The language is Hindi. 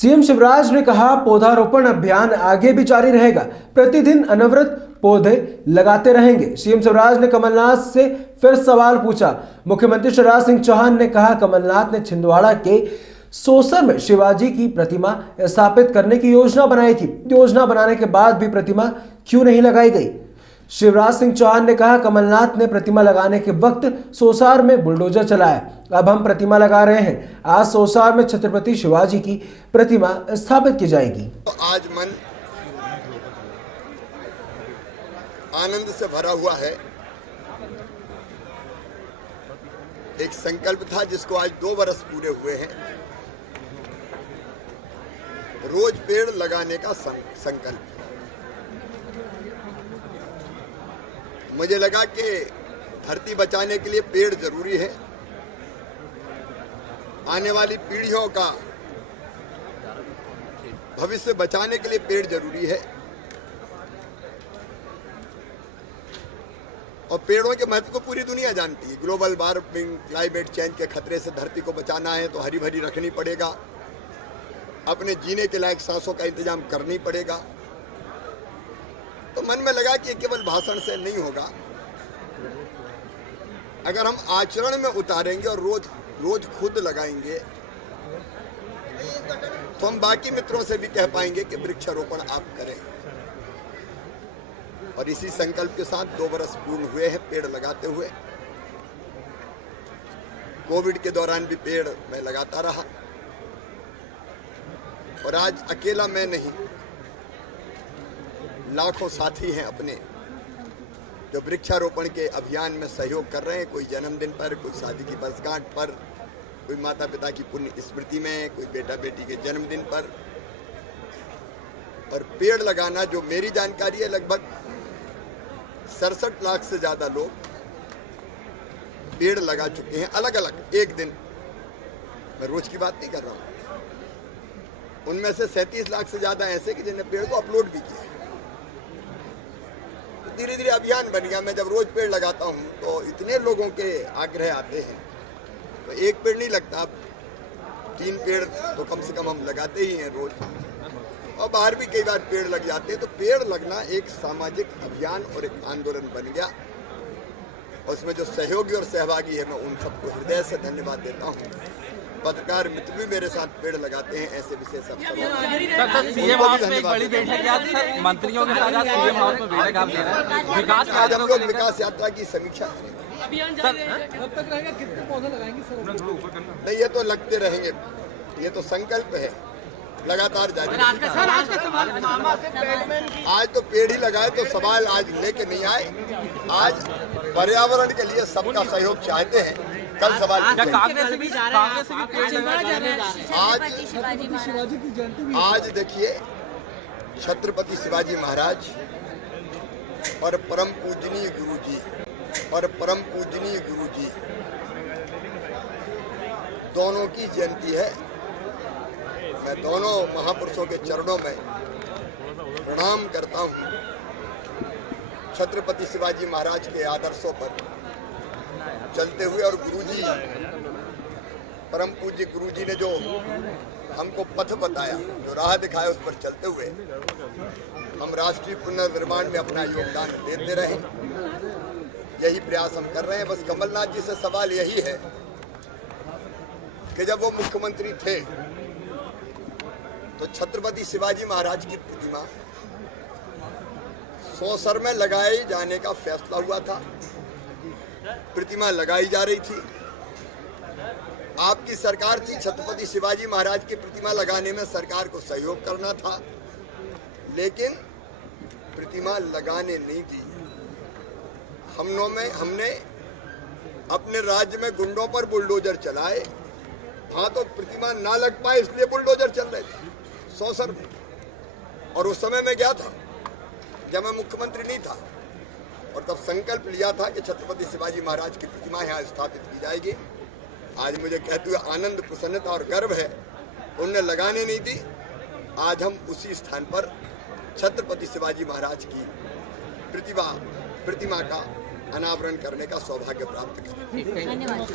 सीएम शिवराज ने कहा, पौधारोपण अभियान आगे भी जारी रहेगा, प्रतिदिन अनवरत पौधे लगाते रहेंगे। सीएम शिवराज ने कमलनाथ से फिर सवाल पूछा। मुख्यमंत्री शिवराज सिंह चौहान ने कहा, कमलनाथ ने छिंदवाड़ा के सोसर में शिवाजी की प्रतिमा स्थापित करने की योजना बनाई थी। योजना बनाने के बाद भी प्रतिमा क्यों नहीं लगाई गई? शिवराज सिंह चौहान ने कहा, कमलनाथ ने प्रतिमा लगाने के वक्त सोसार में बुलडोजर चलाया, अब हम प्रतिमा लगा रहे हैं। आज सोसार में छत्रपति शिवाजी की प्रतिमा स्थापित की जाएगी। तो आज मन आनंद से भरा हुआ है। एक संकल्प था जिसको आज 2 वर्ष पूरे हुए हैं। रोज पेड़ लगाने का संकल्प। मुझे लगा कि धरती बचाने के लिए पेड़ जरूरी है। आने वाली पीढ़ियों का भविष्य बचाने के लिए पेड़ जरूरी है। और पेड़ों के महत्व को पूरी दुनिया जानती है। ग्लोबल वार्मिंग, क्लाइमेट चेंज के खतरे से धरती को बचाना है तो हरी भरी रखनी पड़ेगा। अपने जीने के लायक सांसों का इंतजाम करनी पड़ेगा। तो मन में लगा कि केवल भाषण से नहीं होगा। अगर हम आचरण में उतारेंगे और रोज खुद लगाएंगे तो हम बाकी मित्रों से भी कह पाएंगे कि वृक्षारोपण आप करें। और इसी संकल्प के साथ 2 वर्ष पूर्ण हुए हैं पेड़ लगाते हुए। कोविड के दौरान भी पेड़ मैं लगाता रहा। और आज अकेला मैं नहीं, लाखों साथी हैं अपने जो वृक्षारोपण के अभियान में सहयोग कर रहे हैं। कोई जन्मदिन पर, कोई शादी की वर्षगांठ पर, कोई माता पिता की पुण्य स्मृति में, कोई बेटा बेटी के जन्मदिन पर। और पेड़ लगाना, जो मेरी जानकारी है, लगभग 67 लाख से ज्यादा लोग पेड़ लगा चुके हैं अलग अलग एक दिन। मैं रोज की बात नहीं कर रहा हूं। उनमें से 37 लाख से ज्यादा ऐसे कि जिन्हें पेड़ को अपलोड भी किया। तो धीरे धीरे अभियान बन गया। मैं जब रोज पेड़ लगाता हूं तो इतने लोगों के आग्रह आते हैं। तो एक पेड़ नहीं लगता, 3 पेड़ तो कम से कम हम लगाते ही हैं रोज। और बाहर भी कई बार पेड़ लग जाते हैं। तो पेड़ लगना एक सामाजिक अभियान और एक आंदोलन बन गया। और उसमें जो सहयोगी और सहभागी है, मैं उन सबको हृदय से धन्यवाद देता हूँ। पत्रकार मित्र भी मेरे साथ पेड़ लगाते हैं ऐसे विशेष अवसर पर। सीएम हाउस में एक बड़ी बैठक है, मंत्रियों के साथ सीएम हाउस में बैठक आप दे रहे हैं। विकास आज हम लोग विकास यात्रा की समीक्षा करेंगे। कब तक रहेगा? कितने पौधे लगाएंगे सर? नहीं, ये तो लगते रहेंगे। ये तो संकल्प है, लगातार जारी। आज तो पेड़ ही लगाए तो सवाल आज लेके नहीं आए। आज पर्यावरण के लिए सबका सहयोग चाहते हैं। कल सवाल आज देखिए, छत्रपति शिवाजी महाराज और परम पूजनीय गुरुजी दोनों की जयंती है। मैं दोनों महापुरुषों के चरणों में प्रणाम करता हूँ। छत्रपति शिवाजी महाराज के आदर्शों पर चलते हुए और गुरुजी, परम पूज्य गुरुजी ने जो हमको पथ बताया, जो राह दिखाया, उस पर चलते हुए हम राष्ट्रीय पुनर्निर्माण में अपना योगदान देते रहे। यही प्रयास हम कर रहे हैं। बस कमलनाथ जी से सवाल यही है कि जब वो मुख्यमंत्री थे तो छत्रपति शिवाजी महाराज की प्रतिमा सोसर में लगाए जाने का फैसला हुआ था। प्रतिमा लगाई जा रही थी। आपकी सरकार थी। छत्रपति शिवाजी महाराज की प्रतिमा लगाने में सरकार को सहयोग करना था, लेकिन प्रतिमा लगाने नहीं दी। हमने अपने राज्य में गुंडों पर बुलडोजर चलाए। हाँ, तो प्रतिमा ना लग पाए इसलिए बुलडोजर चल रहे थे सोसर में। और उस समय मैं गया था जब मैं मुख्यमंत्री नहीं था, और तब संकल्प लिया था कि छत्रपति शिवाजी महाराज की प्रतिमा यहाँ स्थापित की जाएगी। आज मुझे कहते हुए आनंद, प्रसन्नता और गर्व है। उन्हें लगाने नहीं दी। आज हम उसी स्थान पर छत्रपति शिवाजी महाराज की प्रतिमा का अनावरण करने का सौभाग्य प्राप्त करें। धन्यवाद।